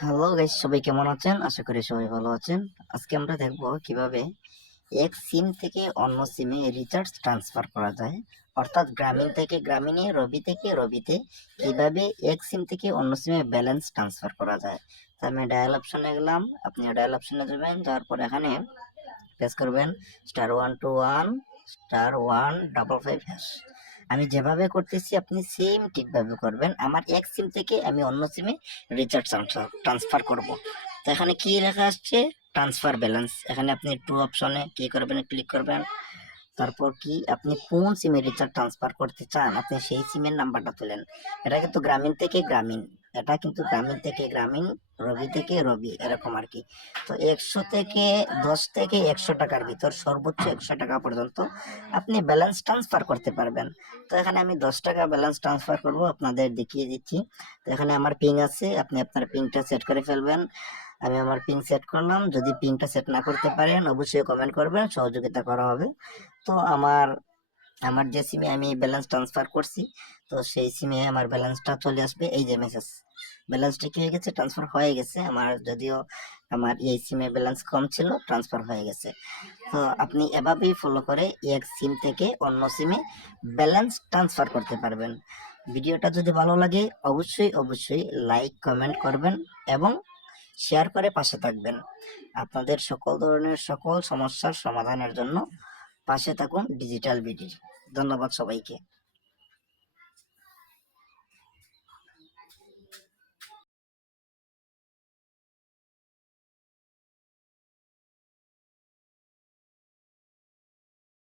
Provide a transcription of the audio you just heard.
Hello guys, সবাই কেমন আছেন? আশা করি সবাই ভালো আছেন। আজকে আমরা দেখব কিভাবে এক সিম থেকে অন্য সিমে রিচার্জ ট্রান্সফার করা যায়, অর্থাৎ গ্রামীণ থেকে গ্রামীণে, রবি থেকে রবিতে কিভাবে এক সিম থেকে অন্য সিমে ব্যালেন্স ট্রান্সফার করা যায়। তো আমি ডায়াল অপশনে গেলাম, আপনি ডায়াল অপশনে যাবেন, যাওয়ার পর এখানে প্রেস করবেন *121*155#। আমি যেভাবে করতেছি আপনি সেম ঠিকভাবে করবেন। আমার এক সিম থেকে আমি অন্য সিমে রিচার্জ ট্রান্সফার করব। তো এখানে কি লেখা আসছে? Transfer balance. এখানে আপনি টু অপশনে কি করবেন? ক্লিক করবেন। তারপর কি আপনি কোন সিমে রিচার্জ ট্রান্সফার করতে চান আপনি সেই সিমের নাম্বারটা তুলেন। এটা কিন্তু গ্রামীণ থেকে গ্রামীণ, এটা কিন্তু গ্রামীণ থেকে গ্রামীণ, রবি থেকে রবি, এরকম আর কি। তো 100 থেকে 10 থেকে 100 টাকার ভিতর সর্বোচ্চ 100 টাকা পর্যন্ত আপনি ব্যালেন্স ট্রান্সফার করতে পারবেন। তো এখানে আমি 10 টাকা ব্যালেন্স ট্রান্সফার করব, আপনাদের দেখিয়ে দিচ্ছি। তো এখানে আমার পিং আছে, আপনি আপনার পিংটা সেট করে ফেলবেন। আমি আমার পিং সেট করলাম। যদি পিংটা সেট না করতে পারেন অবশ্যই কমেন্ট করবেন, সহযোগিতা করা হবে। তো আমার আমার যে সিমে আমি ব্যালেন্স ট্রান্সফার করছি, তো সেই সিমে আমার ব্যালেন্সটা চলে আসবে। এই যে মেসেজ, ব্যালেন্সটা কি হয়ে গেছে? ট্রান্সফার হয়ে গেছে আমার। যদিও আমার এই সিমে ব্যালেন্স কম ছিল, ট্রান্সফার হয়ে গেছে। তো আপনি এভাবেই ফলো করে এক সিম থেকে অন্য সিমে ব্যালেন্স ট্রান্সফার করতে পারবেন। ভিডিওটা যদি ভালো লাগে অবশ্যই অবশ্যই লাইক কমেন্ট করবেন এবং শেয়ার করে পাশে থাকবেন। আপনাদের সকল ধরনের সকল সমস্যার সমাধানের জন্য পাশে থাকুন ডিজিটাল বিডি। ধন্যবাদ সবাইকে।